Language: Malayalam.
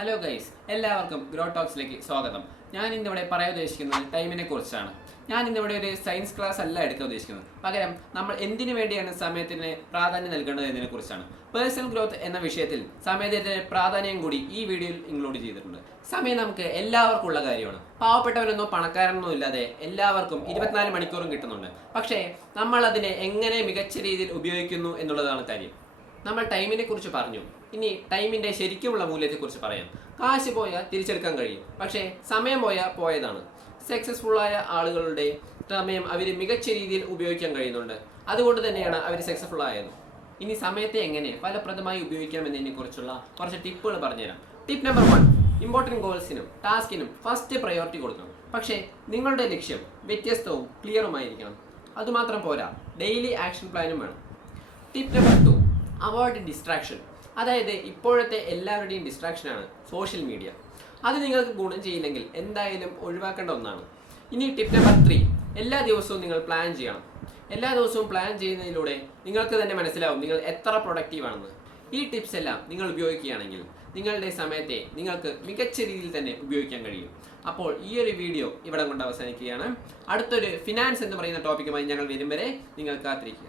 ഹലോ ഗൈസ്, എല്ലാവർക്കും ഗ്രോ ടോക്സിലേക്ക് സ്വാഗതം. ഞാൻ ഇന്നിവിടെ പറയാൻ ഉദ്ദേശിക്കുന്നത് ടൈമിനെ കുറിച്ചാണ്. ഞാൻ ഇന്നിവിടെ ഒരു സയൻസ് ക്ലാസ് അല്ല എടുക്കാൻ ഉദ്ദേശിക്കുന്നത്. പകരം നമ്മൾ എന്തിനു വേണ്ടിയാണ് സമയത്തിന് പ്രാധാന്യം നൽകേണ്ടത് എന്നതിനെ കുറിച്ചാണ്. പേഴ്സണൽ ഗ്രോത്ത് എന്ന വിഷയത്തിൽ സമയത്തിന്റെ പ്രാധാന്യം കൂടി ഈ വീഡിയോയിൽ ഇൻക്ലൂഡ് ചെയ്തിട്ടുണ്ട്. സമയം നമുക്ക് എല്ലാവർക്കും ഉള്ള കാര്യമാണ്. പാവപ്പെട്ടവനൊന്നോ പണക്കാരനൊന്നും ഇല്ലാതെ എല്ലാവർക്കും 24 മണിക്കൂറും കിട്ടുന്നുണ്ട്. പക്ഷേ നമ്മൾ അതിനെ എങ്ങനെ മികച്ച രീതിയിൽ ഉപയോഗിക്കുന്നു എന്നുള്ളതാണ് കാര്യം. നമ്മൾ ടൈമിനെ കുറിച്ച് പറഞ്ഞു. ഇനി ടൈമിന്റെ ശരിക്കുമുള്ള മൂല്യത്തെക്കുറിച്ച് പറയാം. കാശ് പോയാൽ തിരിച്ചെടുക്കാൻ കഴിയും, പക്ഷേ സമയം പോയാൽ പോയതാണ്. സക്സസ്ഫുള്ളായ ആളുകളുടെ സമയം അവർ മികച്ച രീതിയിൽ ഉപയോഗിക്കാൻ കഴിയുന്നുണ്ട്. അതുകൊണ്ട് തന്നെയാണ് അവർ സക്സസ്ഫുൾ ആയത്. ഇനി സമയത്തെ എങ്ങനെ ഫലപ്രദമായി ഉപയോഗിക്കാം എന്നതിനെ കുറിച്ചുള്ള കുറച്ച് ടിപ്പുകൾ പറഞ്ഞുതരാം. ടിപ്പ് നമ്പർ 1, ഇമ്പോർട്ടൻറ്റ് ഗോൾസിനും ടാസ്കിനും ഫസ്റ്റ് പ്രയോറിറ്റി കൊടുക്കണം. പക്ഷേ നിങ്ങളുടെ ലക്ഷ്യം വ്യത്യസ്തവും ക്ലിയറുമായിരിക്കണം. അതുമാത്രം പോരാ, ഡെയിലി ആക്ഷൻ പ്ലാനും വേണം. Tip number 2, avoid distraction. അതായത് ഇപ്പോഴത്തെ എല്ലാവരുടെയും ഡിസ്ട്രാക്ഷനാണ് സോഷ്യൽ മീഡിയ. അത് നിങ്ങൾക്ക് ഗുണം ചെയ്യില്ലെങ്കിൽ എന്തായാലും ഒഴിവാക്കേണ്ട ഒന്നാണ്. ഇനി ടിപ്പ് നമ്പർ 3, എല്ലാ ദിവസവും നിങ്ങൾ പ്ലാൻ ചെയ്യണം. എല്ലാ ദിവസവും പ്ലാൻ ചെയ്യുന്നതിലൂടെ നിങ്ങൾക്ക് തന്നെ മനസ്സിലാവും നിങ്ങൾ എത്ര പ്രൊഡക്റ്റീവ് ആണെന്ന്. ഈ ടിപ്സ് എല്ലാം നിങ്ങൾ ഉപയോഗിക്കുകയാണെങ്കിൽ നിങ്ങളുടെ സമയത്തെ നിങ്ങൾക്ക് മികച്ച രീതിയിൽ തന്നെ ഉപയോഗിക്കാൻ കഴിയും. അപ്പോൾ ഈ ഒരു വീഡിയോ ഇവിടെ കൊണ്ട് അവസാനിക്കുകയാണ്. അടുത്തൊരു ഫിനാൻസ് എന്ന് പറയുന്ന ടോപ്പിക്കുമായി ഞങ്ങൾ വരും വരെ നിങ്ങൾ കാത്തിരിക്കുക.